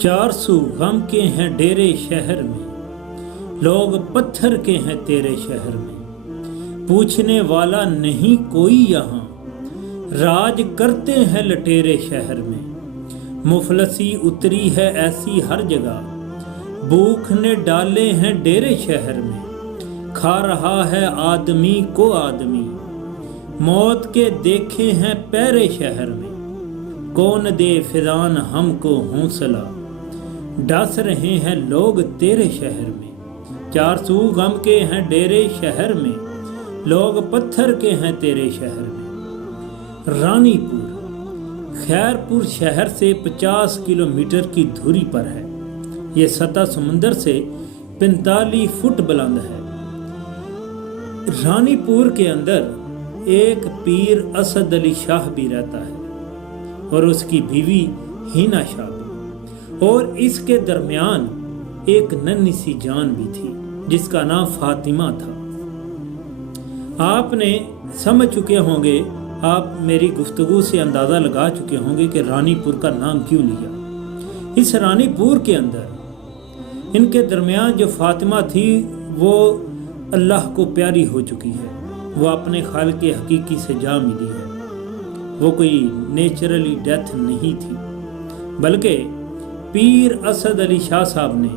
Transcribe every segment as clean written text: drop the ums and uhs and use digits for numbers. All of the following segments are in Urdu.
400 غم کے ہیں ڈیرے شہر میں، لوگ پتھر کے ہیں تیرے شہر میں، پوچھنے والا نہیں کوئی یہاں، راج کرتے ہیں لٹیرے شہر میں، مفلسی اتری ہے ایسی ہر جگہ، بھوک نے ڈالے ہیں ڈیرے شہر میں، کھا رہا ہے آدمی کو آدمی، موت کے دیکھے ہیں پیرے شہر میں، کون دے فضان ہم کو حوصلہ، ڈس رہے ہیں لوگ تیرے شہر میں، 400 غم کے ہیں ڈیرے شہر میں، لوگ پتھر کے ہیں تیرے شہر میں۔ رانی پور خیر پور شہر سے 50 کلومیٹر کی دوری پر ہے۔ یہ سطح سمندر سے 45 فٹ بلند ہے۔ رانی پور کے اندر ایک پیر اسد علی شاہ بھی رہتا ہے اور اس کی بیوی ہینا شاہ بھی، اور اس کے درمیان ایک ننھی سی جان بھی تھی جس کا نام فاطمہ تھا۔ آپ نے سمجھ چکے ہوں گے، آپ میری گفتگو سے اندازہ لگا چکے ہوں گے کہ رانی پور کا نام کیوں لیا۔ اس رانی پور کے اندر ان کے درمیان جو فاطمہ تھی وہ اللہ کو پیاری ہو چکی ہے، وہ اپنے خالق حقیقی سے جا ملی ہے۔ وہ کوئی نیچرلی ڈیتھ نہیں تھی، بلکہ پیر اسد علی شاہ صاحب نے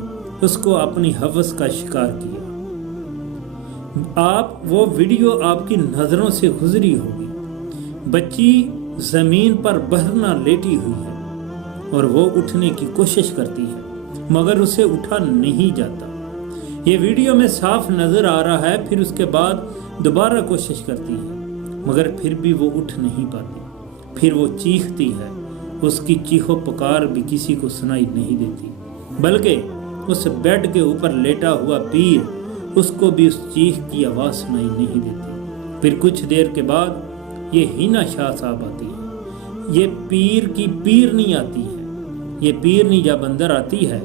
اس کو اپنی ہوس کا شکار کیا۔ وہ ویڈیو آپ کی نظروں سے گزری ہوگی۔ بچی زمین پر بہرنا لیٹی ہوئی ہے اور وہ اٹھنے کی کوشش کرتی ہے مگر اسے اٹھا نہیں جاتا۔ یہ ویڈیو میں صاف نظر آ رہا ہے۔ پھر اس کے بعد دوبارہ کوشش کرتی ہے مگر پھر بھی وہ اٹھ نہیں پاتی۔ پھر وہ چیختی ہے، اس کی چیخو پکار بھی کسی کو سنائی نہیں دیتی، بلکہ اس بیڈ کے اوپر لیٹا ہوا پیر، اس کو بھی اس چیخ کی آواز سنائی نہیں دیتی۔ پھر کچھ دیر کے بعد یہ ہینا شاہ صاحب آتی ہے۔ یہ پیر کی پیرنی آتی ہے۔ یہ پیرنی جب اندر آتی ہے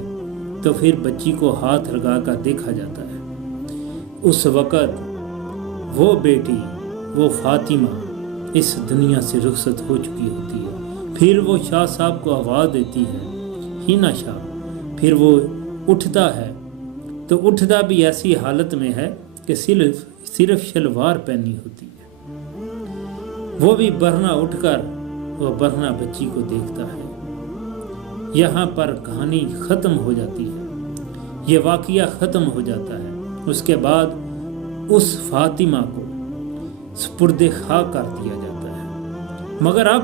تو پھر بچی کو ہاتھ لگا کر دیکھا جاتا ہے۔ اس وقت وہ بیٹی، وہ فاطمہ اس دنیا سے رخصت ہو چکی ہوتی ہے۔ پھر وہ شاہ صاحب کو آواز دیتی ہے، ہینا شاہ۔ پھر وہ اٹھتا ہے تو اٹھتا بھی ایسی حالت میں ہے کہ صرف شلوار پہنی ہوتی ہے۔ وہ بھی برہنہ اٹھ کر وہ برہنہ بچی کو دیکھتا ہے۔ یہاں پر کہانی ختم ہو جاتی ہے، یہ واقعہ ختم ہو جاتا ہے۔ اس کے بعد اس فاطمہ کو سپرد خاک کر دیا جاتا ہے۔ مگر اب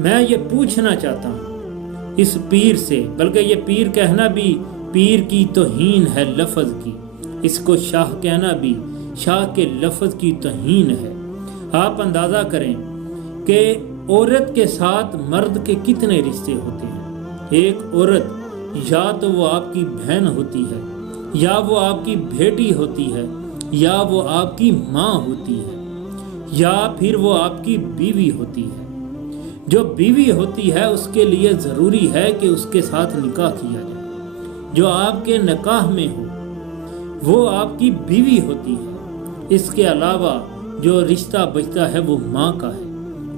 میں یہ پوچھنا چاہتا ہوں اس پیر سے، بلکہ یہ پیر کہنا بھی پیر کی توہین ہے لفظ کی، اس کو شاہ کہنا بھی شاہ کے لفظ کی توہین ہے۔ آپ اندازہ کریں کہ عورت کے ساتھ مرد کے کتنے رشتے ہوتے ہیں۔ ایک عورت یا تو وہ آپ کی بہن ہوتی ہے، یا وہ آپ کی بیٹی ہوتی ہے، یا وہ آپ کی ماں ہوتی ہے، یا پھر وہ آپ کی بیوی ہوتی ہے۔ جو بیوی ہوتی ہے اس کے لیے ضروری ہے کہ اس کے ساتھ نکاح کیا جائے۔ جو آپ کے نکاح میں ہو وہ آپ کی بیوی ہوتی ہے۔ اس کے علاوہ جو رشتہ بچتا ہے وہ ماں کا ہے،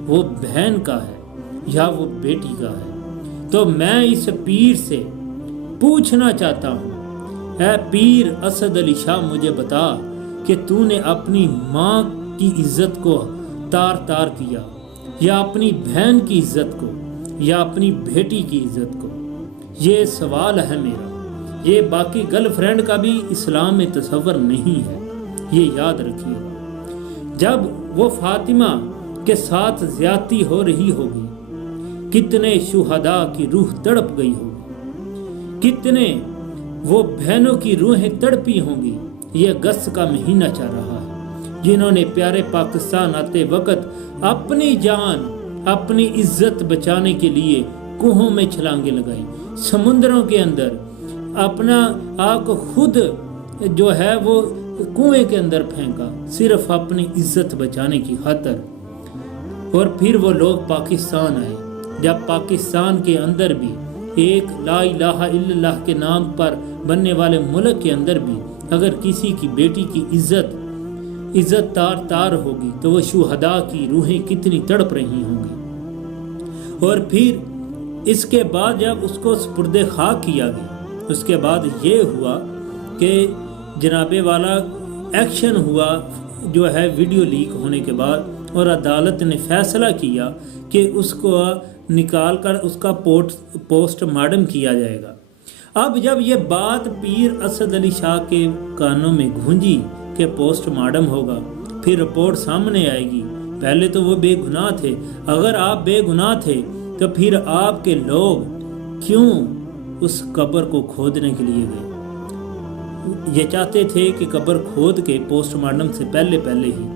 وہ بہن کا ہے، یا وہ بیٹی کا ہے۔ تو میں اس پیر سے پوچھنا چاہتا ہوں، اے پیر اسد علی شاہ، مجھے بتا کہ تو نے اپنی ماں کی عزت کو تار تار کیا، یا اپنی بہن کی عزت کو، یا اپنی بیٹی کی عزت کو؟ یہ سوال ہے میرا۔ یہ باقی گرل فرینڈ کا بھی اسلام میں تصور نہیں ہے، یہ یاد رکھیے۔ جب وہ فاطمہ کے ساتھ زیادتی ہو رہی ہوگی، کتنے شہداء کی روح تڑپ گئی ہوگی، کتنے وہ بہنوں کی روحیں تڑپی ہوں گی۔ یہ اگست کا مہینہ چل رہا ہے، جنہوں نے پیارے پاکستان آتے وقت اپنی جان، اپنی عزت بچانے کے لیے کوہوں میں چھلانگیں لگائی، سمندروں کے اندر اپنا آپ کو خود جو ہے وہ کنویں کے اندر پھینکا، صرف اپنی عزت بچانے کی خاطر۔ اور پھر وہ لوگ پاکستان آئے۔ جب پاکستان کے اندر بھی ایک لا الہ الا اللہ کے نام پر بننے والے ملک کے اندر بھی اگر کسی کی بیٹی کی عزت تار تار ہوگی تو وہ شہداء کی روحیں کتنی تڑپ رہی ہوں گی۔ اور پھر اس کے بعد جب اس کو سپرد خاک کیا گیا، اس کے بعد یہ ہوا کہ جناب والا ایکشن ہوا جو ہے ویڈیو لیک ہونے کے بعد، اور عدالت نے فیصلہ کیا کہ اس کو نکال کر اس کا پوسٹ مارٹم کیا جائے گا۔ اب جب یہ بات پیر اسد علی شاہ کے کانوں میں گونجی کہ پوسٹ مارٹم ہوگا، پھر رپورٹ سامنے آئے گی، پہلے تو وہ بے گناہ تھے، اگر آپ بے گناہ تھے تو پھر آپ کے لوگ کیوں اس قبر کو کھودنے کے لیے گئے؟ یہ چاہتے تھے کہ قبر کھود کے پوسٹ مارٹم سے پہلے ہی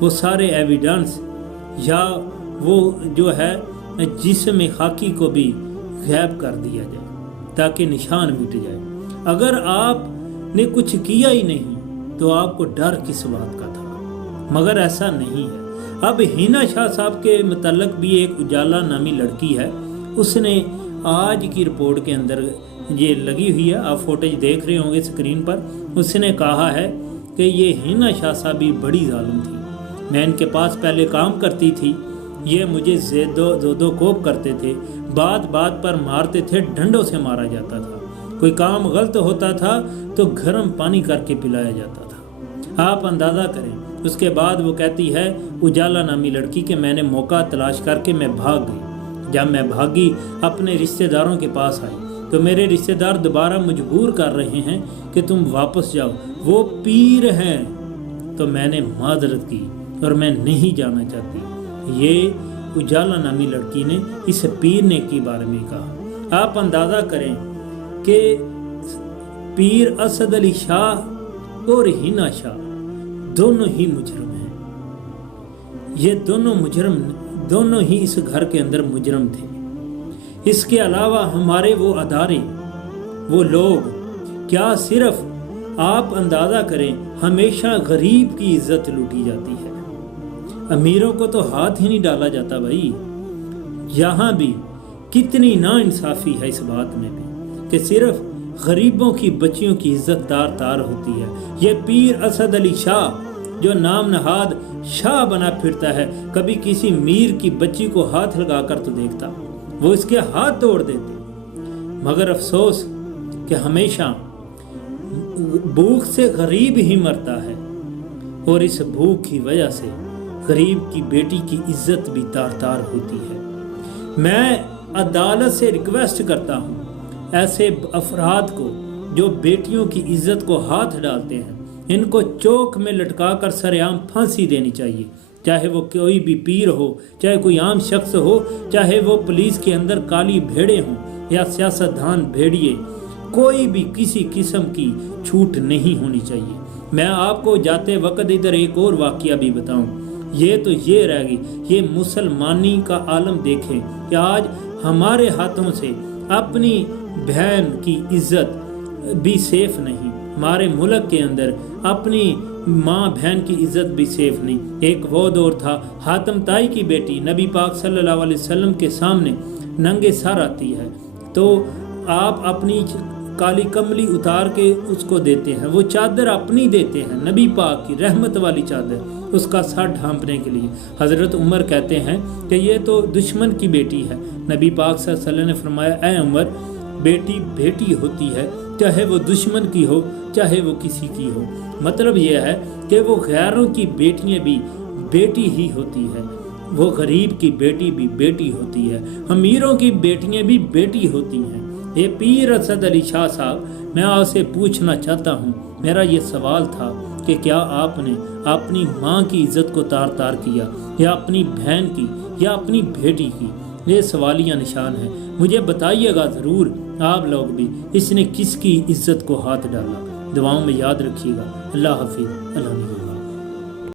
وہ سارے ایویڈنس یا وہ جو ہے جسم خاکی کو بھی غائب کر دیا جائے تاکہ نشان مٹ جائے۔ اگر آپ نے کچھ کیا ہی نہیں تو آپ کو ڈر کس بات کا تھا؟ مگر ایسا نہیں ہے۔ اب ہینا شاہ صاحب کے متعلق بھی ایک اجالا نامی لڑکی ہے، اس نے آج کی رپورٹ کے اندر یہ لگی ہوئی ہے، آپ فوٹیج دیکھ رہے ہوں گے اسکرین پر، اس نے کہا ہے کہ یہ ہینا شاہ صاحب بھی بڑی ظالم تھی، میں ان کے پاس پہلے کام کرتی تھی، یہ مجھے زودو کوپ کرتے تھے، بات بات پر مارتے تھے، ڈنڈوں سے مارا جاتا تھا، کوئی کام غلط ہوتا تھا تو گرم پانی کر کے پلایا جاتا تھا۔ آپ اندازہ کریں۔ اس کے بعد وہ کہتی ہے اجالا نامی لڑکی کہ میں نے موقع تلاش کر کے میں بھاگ گئی، جب میں بھاگی اپنے رشتہ داروں کے پاس آئی تو میرے رشتہ دار دوبارہ مجبور کر رہے ہیں کہ تم واپس جاؤ، وہ پیر ہیں، تو میں نے معذرت کی اور میں نہیں جانا چاہتی۔ یہ اجالا نامی لڑکی نے اس پیر نے کے بارے میں کہا۔ آپ اندازہ کریں کہ پیر اسد علی شاہ اور ہینا شاہ دونوں ہی مجرم ہیں، یہ دونوں ہی اس گھر کے اندر مجرم تھے۔ اس کے علاوہ ہمارے وہ ادارے، وہ لوگ، کیا صرف آپ اندازہ کریں ہمیشہ غریب کی عزت لوٹی جاتی ہے، امیروں کو تو ہاتھ ہی نہیں ڈالا جاتا بھائی۔ یہاں بھی کتنی ناانصافی ہے اس بات میں بھی کہ صرف غریبوں کی بچیوں کی عزت تار ہوتی ہے۔ یہ پیر اسد علی شاہ جو نام نہاد شاہ بنا پھرتا ہے، کبھی کسی میر کی بچی کو ہاتھ لگا کر تو دیکھتا، وہ اس کے ہاتھ توڑ دیتے۔ مگر افسوس کہ ہمیشہ بھوک سے غریب ہی مرتا ہے، اور اس بھوک کی وجہ سے غریب کی بیٹی کی عزت بھی تار ہوتی ہے۔ میں عدالت سے ریکویسٹ کرتا ہوں ایسے افراد کو جو بیٹیوں کی عزت کو ہاتھ ڈالتے ہیں، ان کو چوک میں لٹکا کر سر عام پھانسی دینی چاہیے، چاہے وہ کوئی بھی پیر ہو، چاہے کوئی عام شخص ہو، چاہے وہ پولیس کے اندر کالی بھیڑے ہوں یا سیاستدان بھیڑیے، کوئی بھی کسی قسم کی چھوٹ نہیں ہونی چاہیے۔ میں آپ کو جاتے وقت ادھر ایک اور واقعہ بھی بتاؤں، یہ تو یہ رہ گئی، یہ مسلمانی کا عالم دیکھیں کہ آج ہمارے ہاتھوں سے اپنی بہن کی عزت بھی سیف نہیں، ہمارے ملک کے اندر اپنی ماں بہن کی عزت بھی سیف نہیں۔ ایک وہ دور تھا، حاتم طائی کی بیٹی نبی پاک صلی اللہ علیہ وسلم کے سامنے ننگے سر آتی ہے تو آپ اپنی کالی کملی اتار کے اس کو دیتے ہیں، وہ چادر اپنی دیتے ہیں، نبی پاک کی رحمت والی چادر، اس کا سر ڈھانپنے کے لیے۔ حضرت عمر کہتے ہیں کہ یہ تو دشمن کی بیٹی ہے۔ نبی پاک صلی اللہ علیہ وسلم نے فرمایا، اے عمر، بیٹی بیٹی ہوتی ہے، چاہے وہ دشمن کی ہو چاہے وہ کسی کی ہو۔ مطلب یہ ہے کہ وہ غیروں کی بیٹیاں بھی بیٹی ہی ہوتی ہے، وہ غریب کی بیٹی بھی بیٹی ہوتی ہے، امیروں کی بیٹیاں بھی بیٹی ہوتی ہیں۔ یہ پیر اسد علی شاہ صاحب، میں آپ سے پوچھنا چاہتا ہوں، میرا یہ سوال تھا کہ کیا آپ نے اپنی ماں کی عزت کو تار کیا، یا اپنی بہن کی، یا اپنی بیٹی کی؟ یہ سوالیہ نشان ہے، مجھے بتائیے گا ضرور آپ لوگ بھی، اس نے کس کی عزت کو ہاتھ ڈالا؟ دعاؤں میں یاد رکھیے گا۔ اللہ حافظ، اللہ نگہبان۔